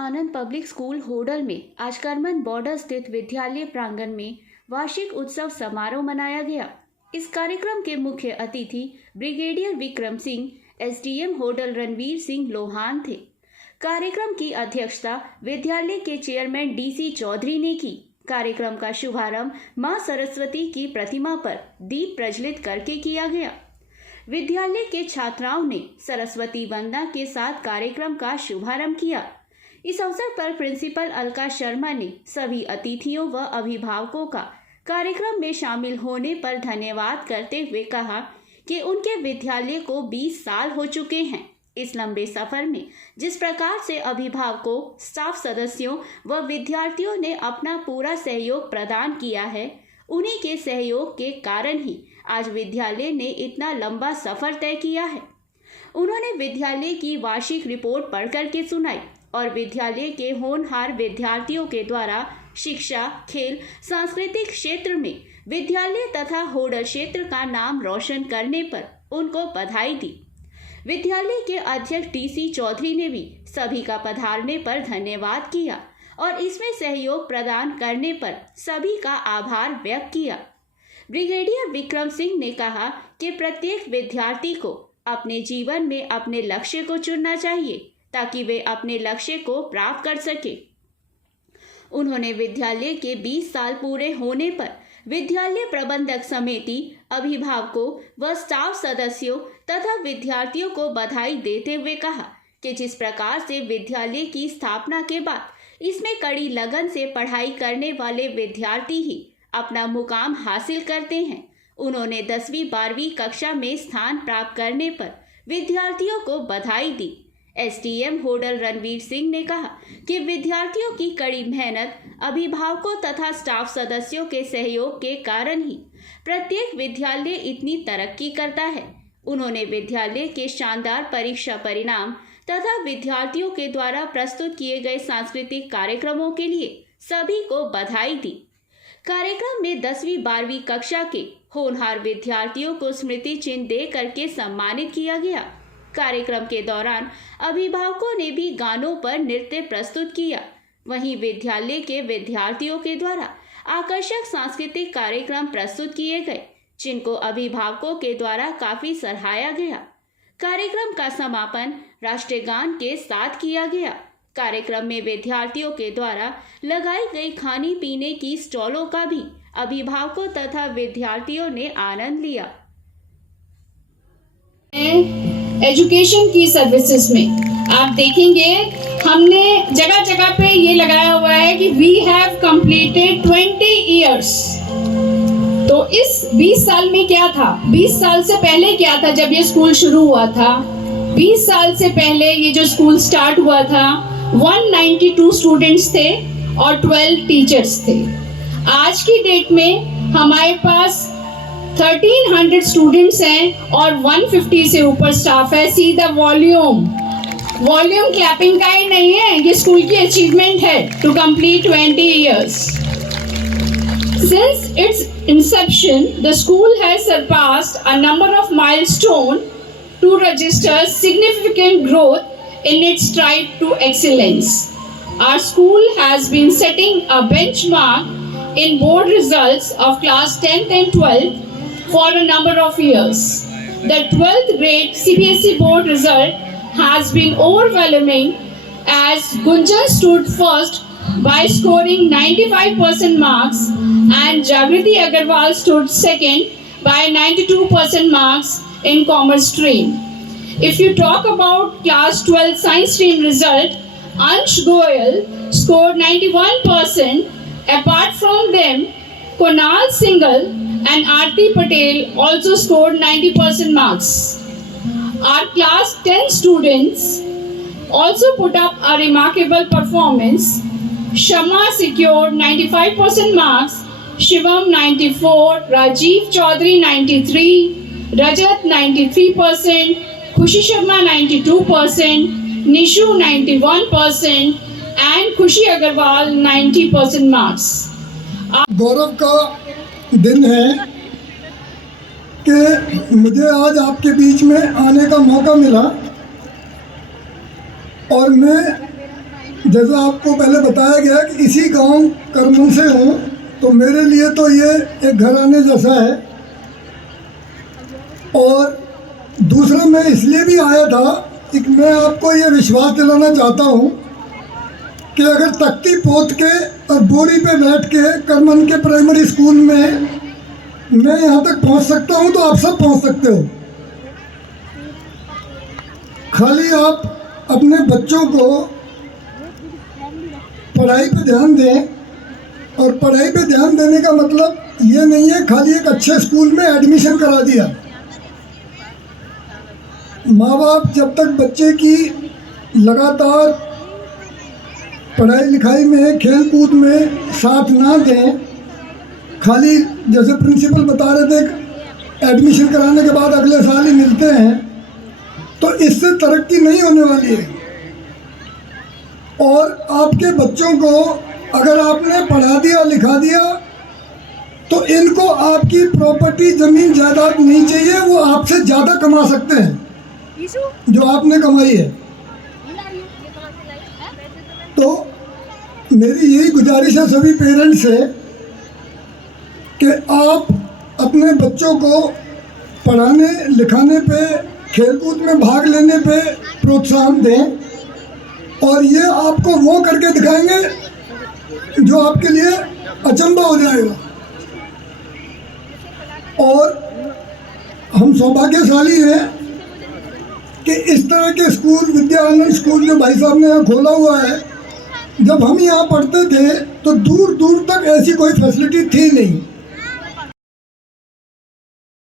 आनंद public school Hodal में आज Karman border स्थित विद्यालय प्रांगण में वार्षिक उत्सव समारोह मनाया गया। इस कार्यक्रम के मुख्य अतिथि ब्रिगेडियर विक्रम सिंह, एसडीएम होडल रणवीर सिंह लोहान थे। कार्यक्रम की अध्यक्षता विद्यालय के चेयरमैन डीसी चौधरी ने की। कार्यक्रम का शुभारंभ मां सरस्वती की प्रतिमा पर दीप प्रज्वलित करके किया गया। विद्यालय के छात्राओं ने सरस्वती वंदना के साथ कार्यक्रम का शुभारंभ किया। इस अवसर पर प्रिंसिपल अलका शर्मा ने सभी अतिथियों व अभिभावकों का कार्यक्रम में शामिल होने पर धन्यवाद करते हुए कहा कि उनके विद्यालय को 20 साल हो चुके हैं। इस लंबे सफर में जिस प्रकार से अभिभावकों, स्टाफ सदस्यों व विद्यार्थियों ने अपना पूरा सहयोग प्रदान किया है, उन्हीं के सहयोग के कारण ही आज विद्यालय ने इतना लंबा सफर तय किया है। उन्होंने विद्यालय की वार्षिक रिपोर्ट पढ़कर के सुनाई और विद्यालय के होनहार विद्यार्थियों के द्वारा शिक्षा, खेल, सांस्कृतिक क्षेत्र में विद्यालय तथा होडल क्षेत्र का नाम रोशन करने पर उनको बधाई दी। विद्यालय के अध्यक्ष डीसी चौधरी ने भी सभी का पधारने पर धन्यवाद किया और इसमें सहयोग प्रदान करने पर सभी का आभार व्यक्त किया। ब्रिगेडियर विक्रम सिंह ने कहा कि प्रत्येक विद्यार्थी को अपने जीवन में अपने लक्ष्य को चुनना चाहिए ताकि वे अपने लक्ष्य को प्राप्त कर सके। उन्होंने विद्यालय के 20 साल पूरे होने पर विद्यालय प्रबंधक समिति, अभिभावकों व स्टाफ सदस्यों तथा विद्यार्थियों को बधाई देते हुए कहा कि जिस प्रकार से विद्यालय की स्थापना के बाद इसमें कड़ी लगन से पढ़ाई करने वाले विद्यार्थी ही अपना मुकाम हासिल करते हैं। उन्होंने 10वीं-12वीं कक्षा में स्थान प्राप्त करने पर विद्यार्थियों को बधाई दी। एसडीएम होडल रणवीर सिंह ने कहा कि विद्यार्थियों की कड़ी मेहनत, अभिभावकों तथा स्टाफ सदस्यों के सहयोग के कारण ही प्रत्येक विद्यालय इतनी तरक्की करता है। उन्होंने विद्यालय के शानदार परीक्षा परिणाम तथा विद्यार्थियों के द्वारा प्रस्तुत किए गए सांस्कृतिक कार्यक्रमों के लिए सभी को बधाई दी। कार्यक्रम में 10वीं-12वीं कक्षा के होनहार विद्यार्थियों को स्मृति चिन्ह दे करके सम्मानित किया गया। कार्यक्रम के दौरान अभिभावकों ने भी गानों पर नृत्य प्रस्तुत किया। वहीं विद्यालय के विद्यार्थियों के द्वारा आकर्षक सांस्कृतिक कार्यक्रम प्रस्तुत किए गए, जिनको अभिभावकों के द्वारा काफी सराहा गया। कार्यक्रम का समापन राष्ट्रीय गान के साथ किया गया। कार्यक्रम में विद्यार्थियों के द्वारा लगाई गई खाने पीने की स्टॉलों का भी अभिभावकों तथा विद्यार्थियों ने आनंद लिया। एजुकेशन की सर्विसेज में आप देखेंगे हमने जगह जगह पे ये लगाया हुआ है कि वी हैव कंप्लीटेड 20 इयर्स। तो इस 20 साल में क्या था, 20 साल से पहले क्या था जब ये स्कूल शुरू हुआ था। 20 साल से पहले ये जो स्कूल स्टार्ट हुआ था 192 स्टूडेंट्स थे और 12 टीचर्स थे। आज की डेट में हमारे पास 1300 स्टूडेंट्स हैं और 150 से ऊपर स्टाफ है। सी द वॉल्यूम क्लैपिंग का ही नहीं है, ये स्कूल की अचीवमेंट है to complete 20 years. Since its inception, the school has surpassed a number of milestones to register significant growth in its stride to excellence. Our school has been setting a benchmark in board results of class 10th and 12th for a number of years. The 12th grade CBSE board result has been overwhelming as Gunjan stood first by scoring 95% marks and Jagriti Agarwal stood second by 92% marks in commerce stream. If you talk about class 12 science stream result, Ansh Goyal scored 91%. Apart from them, Kunal Singhal and Aarti Patel also scored 90% marks. Our class 10 students also put up a remarkable performance. Shama secured 95% marks, Shivam 94, Rajiv Chaudhary 93, Rajat 93%, Khushi Sharma 92%, Nishu 91% and Khushi Agarwal 90% marks. गौरव का दिन है कि मुझे आज आपके बीच में आने का मौका मिला और मैं जैसा आपको पहले बताया गया कि इसी गांव करमन से हूँ, तो मेरे लिए तो ये एक घराने जैसा है। और दूसरा मैं इसलिए भी आया था कि मैं आपको ये विश्वास दिलाना चाहता हूँ कि अगर तख्ती पोत के और बोरी पे बैठ के करमन के प्राइमरी स्कूल में मैं यहाँ तक पहुँच सकता हूँ तो आप सब पहुँच सकते हो। खाली आप अपने बच्चों को पढ़ाई पे ध्यान दें, और पढ़ाई पे ध्यान देने का मतलब ये नहीं है खाली एक अच्छे स्कूल में एडमिशन करा दिया। माँ बाप जब तक बच्चे की लगातार पढ़ाई लिखाई में, खेल कूद में साथ ना दें, खाली जैसे प्रिंसिपल बता रहे थे एडमिशन कराने के बाद अगले साल ही मिलते हैं, तो इससे तरक्की नहीं होने वाली है। और आपके बच्चों को अगर आपने पढ़ा दिया लिखा दिया तो इनको आपकी प्रॉपर्टी ज़मीन जायदाद नहीं चाहिए, वो आपसे ज़्यादा कमा सकते हैं जो आपने कमाई है। तो मेरी यही गुजारिश है सभी पेरेंट्स से कि आप अपने बच्चों को पढ़ाने लिखाने पे, खेलकूद में भाग लेने पे प्रोत्साहन दें, और ये आपको वो करके दिखाएंगे जो आपके लिए अचंभा हो जाएगा। और हम सौभाग्यशाली हैं कि इस तरह के स्कूल, विद्या आनंद स्कूल जो भाई साहब ने यहाँ खोला हुआ है, जब हम यहाँ पढ़ते थे तो दूर दूर तक ऐसी कोई फैसिलिटी थी नहीं।